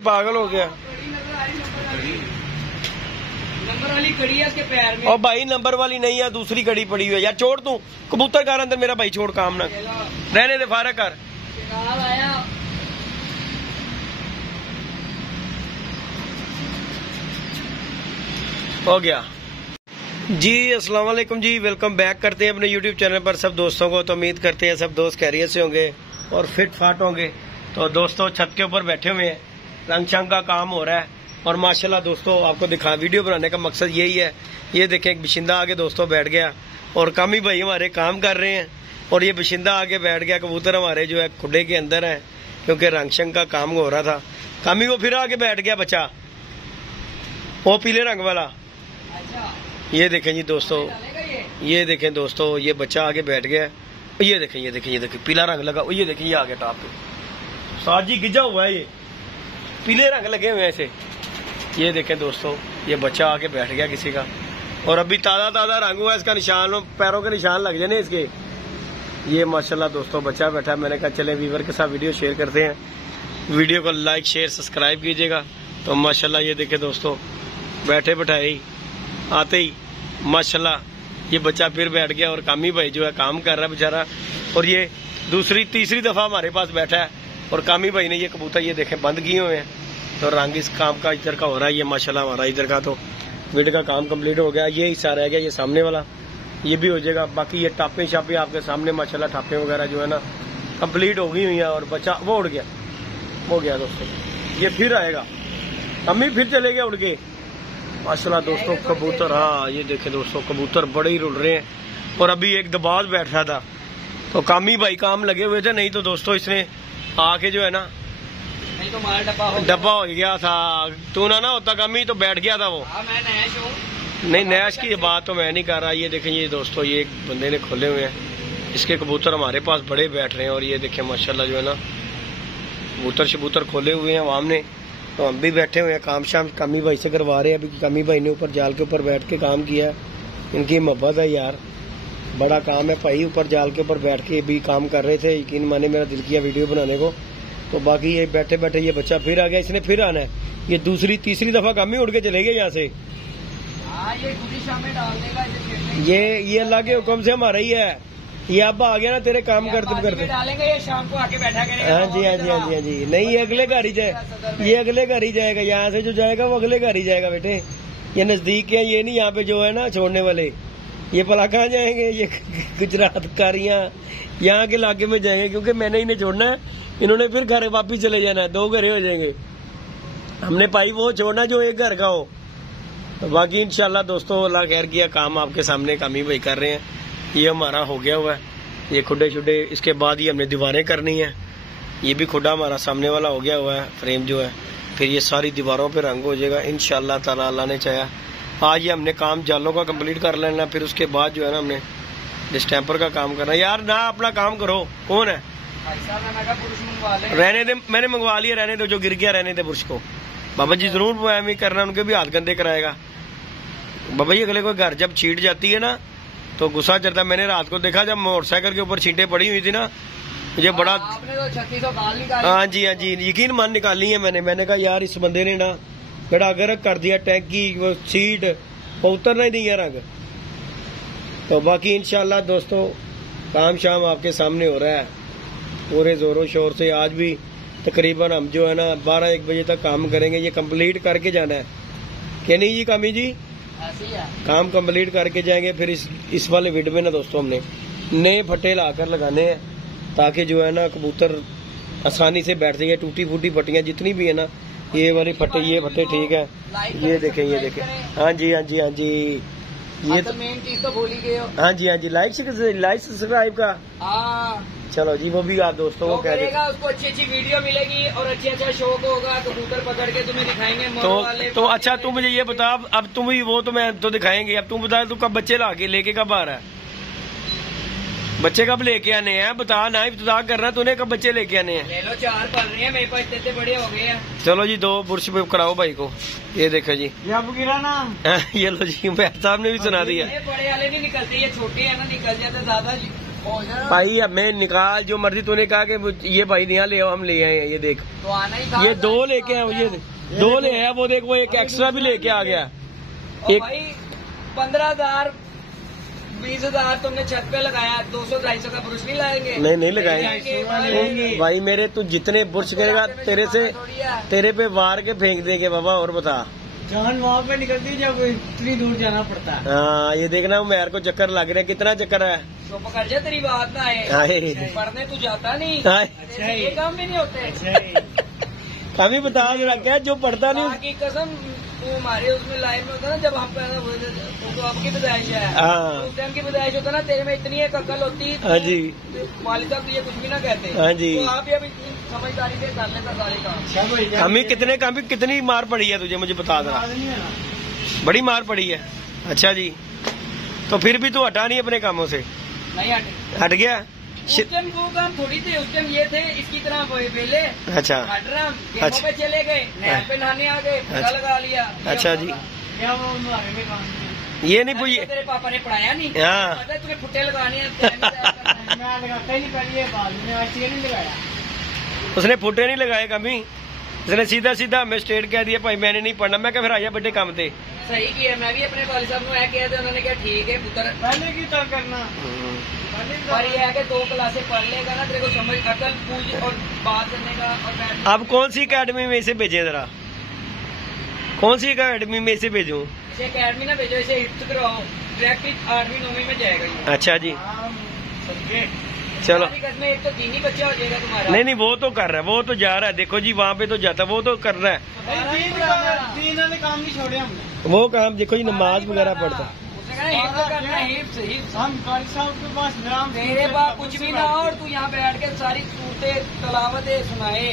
पागल हो गया। नंबर वाली कड़ी है उसके पैर में। और भाई नंबर वाली नहीं है, दूसरी कड़ी पड़ी हुई है यार। छोड़ तू कबूतर कर अंदर मेरा भाई, छोड़ काम ना रहने दे, फारक कर। हो गया जी। अस्सलाम वालेकुम जी, वेलकम बैक करते हैं अपने यूट्यूब चैनल पर सब दोस्तों को। तो उम्मीद करते हैं सब दोस्त खैरियत से होंगे और फिट फाट होंगे। तो दोस्तों छत के ऊपर बैठे हुए हैं, रंग शंग का काम हो रहा है और माशाल्लाह दोस्तों आपको दिखा, वीडियो बनाने का मकसद यही है। ये देखें एक बशिंदा आगे दोस्तों बैठ गया और कामी भाई हमारे काम कर रहे हैं और ये बशिंदा आगे बैठ गया। कबूतर हमारे जो है खुडे के अंदर है क्योंकि रंग शंग का काम हो रहा था। कामी वो फिर आगे बैठ गया बच्चा, वो पीले रंग वाला। ये देखें जी दोस्तों, ये देखें दोस्तों, ये बच्चा आगे बैठ गया। ये देखें, ये देखें, ये देखें पीला रंग लगा। ये देखें ये आ गया टॉप पे, साजी गिजा हुआ है, ये पीले रंग लगे हुए ऐसे। ये देखें दोस्तों, ये बच्चा आके बैठ गया किसी का और अभी ताजा ताजा रंग हुआ है इसका, निशान पैरों के निशान लग जाने इसके। ये माशाल्लाह दोस्तों बच्चा बैठा है। मैंने कहा चले वीवर के साथ वीडियो शेयर करते हैं। वीडियो को लाइक शेयर सब्सक्राइब कीजिएगा। तो माशाल्लाह ये देखें दोस्तों, बैठे बैठाए आते ही माशाल्लाह ये बच्चा फिर बैठ गया और कामी भाई जो है काम कर रहा है बेचारा। और ये दूसरी तीसरी दफा हमारे पास बैठा है और कामी भाई ने ये कबूतर ये देखें बंद किए हुए हैं। तो रंग इस काम का इधर का हो रहा है। ये माशाल्लाह हमारा इधर का तो विड का काम कंप्लीट हो गया। ये हिस्सा रह गया, ये सामने वाला ये भी हो जाएगा। बाकी ये टापे शापे आपके सामने माशाल्लाह टापे वगैरह जो है ना कंप्लीट हो गई हुई है। और बच्चा वो उड़ गया, हो गया दोस्तों। ये फिर आएगा, अम्मी फिर चले गए उड़ के माशाल्लाह दोस्तों कबूतर। हाँ ये देखे दोस्तों कबूतर बड़े ही उड़ रहे हैं। और अभी एक दबाज बैठ रहा था तो कामी भाई काम लगे हुए थे, नहीं तो दोस्तों इसने आके जो है ना नहीं तो हमारा डब्बा हो गया था। तू ना होता कामी तो बैठ गया था वो। मैं नैश हूँ। नहीं नैश की बात तो मैं नहीं कर रहा। ये देखें ये दोस्तों, ये एक बंदे ने खोले हुए हैं, इसके कबूतर हमारे पास बड़े बैठ रहे हैं। और ये देखें माशाल्लाह जो है ना कबूतर शबूतर खोले हुए हैं आवाम ने। तो हम भी बैठे हुए हैं, काम शाम कामी भाई से करवा रहे हैं। अभी कामी भाई ने ऊपर जाल के ऊपर बैठ के काम किया है। इनकी मोहब्बत है यार, बड़ा काम है भाई। ऊपर जाल के ऊपर बैठ के भी काम कर रहे थे, यकीन माने मेरा दिल किया वीडियो बनाने को। तो बाकी ये बैठे बैठे ये बच्चा फिर आ गया, इसने फिर आना है। ये दूसरी तीसरी दफा कामी उड़ के चले गए यहाँ से। ये अल्लाह के हुक्म से हमारा ही है। ये अब आ गया ना तेरे काम करते करते डालेंगे, ये शाम को आके बैठा करेगा। हाँ जी, हाँ जी, हाँ जी, हाँ जी। नहीं ये अगले घर ही जाए, ये अगले घर ही जाएगा। यहाँ से जो जाएगा वो अगले घर ही जाएगा बेटे। ये नजदीक है, ये नहीं यहाँ पे जो है ना छोड़ने वाले। ये भला कहाँ जाएंगे, ये गुजरात कारियां यहाँ के इलाके में जाएंगे क्योंकि मैंने इन्हें छोड़ना है। इन्होंने फिर घर वापिस चले जाना है, दो घरे हो जाएंगे। हमने भाई वो छोड़ना जो एक घर का हो। तो बाकी इंशाल्लाह दोस्तों अल्लाह खैर किया, काम आपके सामने कामी भाई कर रहे हैं। ये हमारा हो गया हुआ है, ये खुडे शुडे। इसके बाद ये हमने दीवारें करनी है। ये भी खुडा हमारा सामने वाला हो गया हुआ है, फ्रेम जो है। फिर ये सारी दीवारों पे रंग हो जाएगा इंशाल्लाह ताला, अल्लाह ने चाहा। आज ये हमने काम जालों का कंप्लीट कर लेना, फिर उसके बाद जो है ना हमने डिस्टेम्पर का काम करना। यार ना अपना काम करो। कौन है? रहने दे, मैंने मंगवा लिया, रहने दो। जो गिर गया रहने दे पुरुष को। बाबा जी जरूर व्यायाम करना, उनके भी हाथ गंदे कराएगा बाबा जी। अगले कोई घर जब छीट जाती है ना तो गुस्सा चढ़ता है। मैंने रात को देखा जब मोटरसाइकिल के ऊपर छींटे पड़ी हुई थी ना, मुझे बड़ा। आपने तो 3600 बाल निकाले। हाँ जी, हाँ जी, यकीन मान निकाली है मैंने कहा यार इस बंदे ने ना बड़ा गर्क कर दिया, टैंकी वो सीट वो उतरना ही नहीं है रंग। तो बाकी इंशाल्लाह दोस्तों काम शाम आपके सामने हो रहा है पूरे जोरों शोर से। आज भी तकरीबन हम जो है ना 12-1 बजे तक काम करेंगे। ये कंप्लीट करके जाना है क्या नहीं जी कामी जी? काम कंप्लीट करके जाएंगे। फिर इस वाले विड में ना दोस्तों हमने नए फट्टे लाकर लगाने हैं ताकि जो है ना कबूतर आसानी से बैठ जाए। टूटी फूटी फट्टियां जितनी भी है ना, ये वाली फट्टे, ये फट्टे ठीक है। ये देखें, ये देखें। हाँ जी, हाँ जी, हाँ जी। ये तो मेन चीज तो भूल ही गए हो। हाँ जी, हाँ जी, लाइक सब्सक्राइब का। चलो जी वो भी आप दोस्तों को कह देगा, उसको अच्छी अच्छी वीडियो मिलेगी और अच्छा शौक होगा। कबूतर पकड़ के तुम्हें दिखाएंगे। तो अच्छा तू मुझे ये बता, अब तुम ही वो तो मैं तो दिखाएंगे। अब तू बता तू कब बच्चे ला के लेके कब आ रहा है? बच्चे कब लेके आने हैं बता ना, इब्तिदा कर रहा है तूने, कब बच्चे लेके आने हैं? ले लो, 4 पल रहे हैं मेरे पास, इतने बड़े हो गए हैं। चलो जी 2 पुरुष पे कराओ भाई को। ये देखो जी, ना ये लो जी, मैं साहब ने भी सुना दिया। बड़े वाले नहीं निकलते, ये छोटे है ना, निकल जाते ज्यादा भाई अब मैं निकाल जो मर्जी, तूने कहा कि ये भाई यहाँ ले आओ, हम ले आए हैं। ये देख तो आना ही था, ये 2 लेके आए, ये 2 ले आया, वो देख वो एक एक्स्ट्रा भी लेके आ गया। एक भाई 15,000 20,000 तुमने छत पे लगाया, 200-250 का ब्रुश नहीं लाएंगे? नहीं लगाए भाई मेरे, तू जितने बुर्श करेगा तेरे पे वार के फेंक देंगे बाबा। और बता, जान वहाँ पे निकलती जब इतनी दूर जाना पड़ता है। हाँ ये देखना मेरे को चक्कर लग रहा है, कितना चक्कर है। तो पकड़ जा, तेरी बात ना है, पढ़ने तू जाता नहीं, अच्छा ये काम भी नहीं होते। कभी बता जरा क्या जो पढ़ता नहीं की कसम, वो हमारे उसमें लाइफ में होता ना, जब हम पैदा हुए थे तो आपकी पैदाइश है, उस टाइम की पैदाइश होता ना, तेरे में इतनी एक अकल होती। हाँ जी, वालिद साहब ये कुछ भी ना कहते। हाँ जी, तो आप ये अभी समझदारी से कर लेता सारे काम। हमें कितनी मार पड़ी है तुझे, मुझे बता दे। बड़ी मार पड़ी है। अच्छा जी, तो फिर भी तू हटा नहीं अपने कामों से? नहीं हट गया। उस टाइम वो काम थोड़ी थे, उस टाइम ये थे इसकी तरह वेले। अच्छा, गेमों पे चले गए, नहर पे नहाने आ गए, पता लगा लिया। अच्छा जी, ये नहीं पूछिए, तेरे पापा ने पढ़ाया नहीं? हाँ, तुम्हें फुट्टे लगाने हैं। उसने फुटे नहीं लगाए कभी, उसने सीधा सीधा हमें स्ट्रेट कह दिया भाई मैंने नहीं पढ़ना। मैं क्या फिर आया बड़े काम थे। सही किया, मैं भी अपने वालिद साहब को किया था, उन्होंने कहा ठीक है पुत्र पहले की तरह करना। और ये है कि 2 क्लासें पढ़ लेगा ना, तेरे को समझ अकल पूछ और बात करने का। और अब कौन सी अकेडमी में इसे भेजे जरा, कौन सी अकेडमी में इसे भेजूं? इसे अकेडमी ना भेजो, इसे हिफ्ज करवाओ, डायरेक्ट 8वीं 9वीं में जाएगा ये। अच्छा जी, चलो। एक तो दीनी बच्चा हो जाएगा तुम्हारा। नहीं वो तो कर रहा है, वो तो जा रहा है। देखो जी वहाँ पे तो जाता, वो तो कर रहा है। दीन वाले काम नहीं छोड़े हमने। वो काम देखो जी, नमाज वगैरह पढ़ता। हम साहब के पास तेरे पास कुछ भी ना हो और तू यहाँ बैठ के सारी सूरतें तलावतें सुनाए,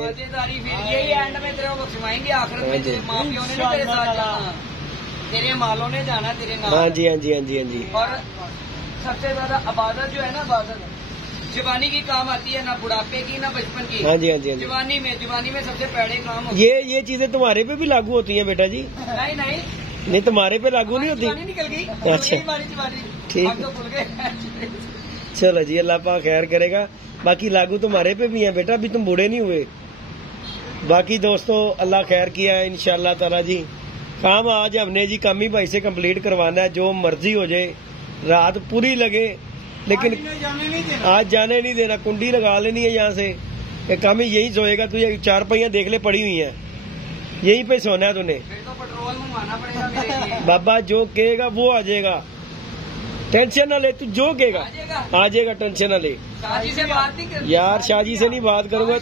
मजेदारी, फिर यही एंड में तेरे को सुनाएंगे आखिरत में। तेरे माँ प्यो ने तेरे साथ जाना, तेरे मालों ने जाना तेरे नाम। हाँ जी, हाँ जी, हाँ जी, हाँ जी। और सबसे ज्यादा इबादत जो है ना, इबादत जवानी की काम आती है, ना बुढ़ापे की ना बचपन की। हाँ जी, हाँ जी, जवानी में सबसे पहले काम होती है। ये चीजें तुम्हारे पे भी लागू होती हैं बेटा जी? नहीं तुम्हारे पे लागू नहीं होती। निकल गई। अच्छा ठीक, चलो जी, अल्लाह पाक खैर करेगा। बाकी लागू तुम्हारे पे भी है बेटा, अभी तुम बूढ़े नहीं हुए। बाकी दोस्तों अल्लाह खैर किया है इंशाल्लाह ताला जी। काम आज हमने जी कामी भाई से कंप्लीट करवाना है, जो मर्जी हो जाए, रात पूरी लगे, लेकिन आज जाने नहीं देना। कुंडी लगा लेनी है यहाँ से, कामी यही सोएगा। तुझे 4 पहियां देख ले पड़ी हुई है, यहीं पे सोना है तूने। तो पेट्रोल मंगवाना पड़ेगा मेरे लिए। बाबा जो कहेगा वो आ जाएगा, टेंशन ना ले। तू जो कहेगा आ जाएगा, टेंशन ना ले। शाजी से बात नहीं करनी यार, शाजी से नहीं बात करूंगा।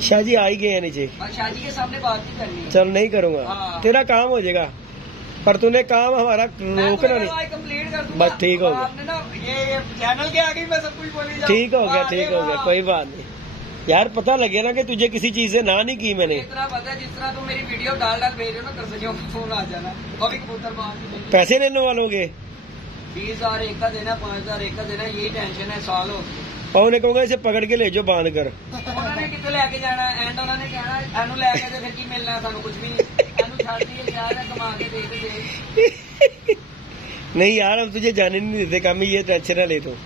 शाजी आ ही गए हैं नीचे, शाजी के सामने बात नहीं करनी। चल नहीं करूंगा, तेरा काम हो जाएगा, पर तूने काम हमारा रोकना नहीं। कंप्लीट कर दूंगा। बस ठीक हो गया, ये चैनल के आगे मैं सब कुछ बोली जाऊं। ठीक हो गया, ठीक हो गया, कोई बात नहीं। यार पता लगे ना कि तुझे किसी चीज से ना नहीं की मैंने। इतना पता है, जिस तरह तुम मेरी वीडियो डाल भेज रहे हो ना, कर सके फोन आ जाना। अभी कबूतर मार पैसे लेने वालोगे 20,000 एक का देना, 5,000 एक का देना, यही टेंशन है। साल हो और उन्हें कहूंगा इसे पकड़ के ले जाओ बांध कर। उन्होंने कितने लेके जाना एंड, उन्होंने कहना एनू लेके फिर की मिलना, सानू कुछ भी नहीं। एनू छाड़ दिए यार, कमा के दे। नहीं यार, हम तुझे जाने नहीं देते काम, ये टेंशन ना ले। तो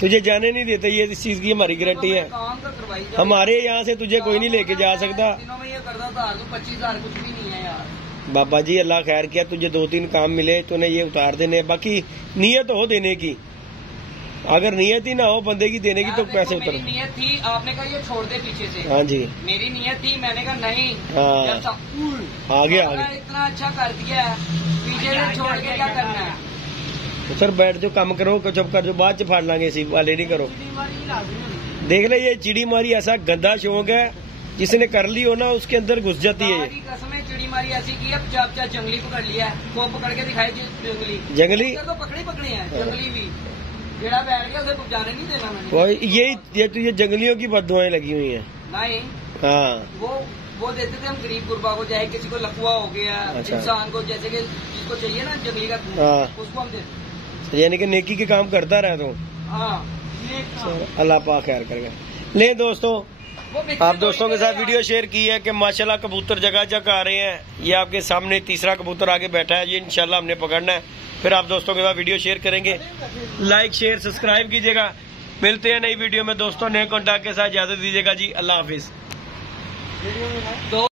तुझे जाने नहीं देते, ये इस चीज की हमारी गारंटी है। हमारे यहाँ से तुझे कोई नहीं लेके जा सकता। 25,000 कुछ भी नहीं है यार। बाबा जी अल्लाह खैर किया, तुझे 2-3 काम मिले, तूने ये उतार देने। बाकी नियत हो देने की, अगर नियत ही ना हो बंदे की देने की तो पैसे उतर। नियत थी, आपने कहा ये छोड़ दे पीछे से। हाँ जी, मेरी नियत थी, मैंने कहा नहीं। हाँ आगे इतना अच्छा कर दिया, पीछे से छोड़ के क्या करना है। तो सर बैठ जो, काम करो, चुप कर जो, बाद च फाड़ लांगे इसी वाले नहीं करो। देख ले, ये चिड़ी मारी ऐसा गंदा शौक है, जिसने कर ली हो ना उसके अंदर घुस जाती है। चिड़ी मारी ऐसी की है, जंगली पकड़ लिया है, वो पकड़ के दिखाई जंगली तो पकड़े हैं, जंगली भी जेड़ा बैठ गया उसे जाने नहीं देना मैंने। ये तो ये जंगलियों की बददुआएं लगी हुई हैं। नहीं, हाँ वो देते थे हम गरीब गुरबा को, चाहे किसी को लकवा हो गया, अच्छा। इंसान को जैसे कि जिसको चाहिए ना जंगली का, उसको हम देते। यानी कि नेकी के काम करता रहा तो। अल्लाह पाक खैर करेगा। ले दोस्तों, आप दोस्तों के साथ वीडियो शेयर की है कि माशाल्लाह कबूतर जगह जगह आ रहे हैं। ये आपके सामने तीसरा कबूतर आगे बैठा है, ये इंशाल्लाह हमने पकड़ना है। फिर आप दोस्तों के साथ वीडियो शेयर करेंगे। लाइक शेयर सब्सक्राइब कीजिएगा। मिलते हैं नई वीडियो में दोस्तों, नए कॉन्टैक्ट के साथ। इजाजत दीजिएगा जी, अल्लाह हाफिज।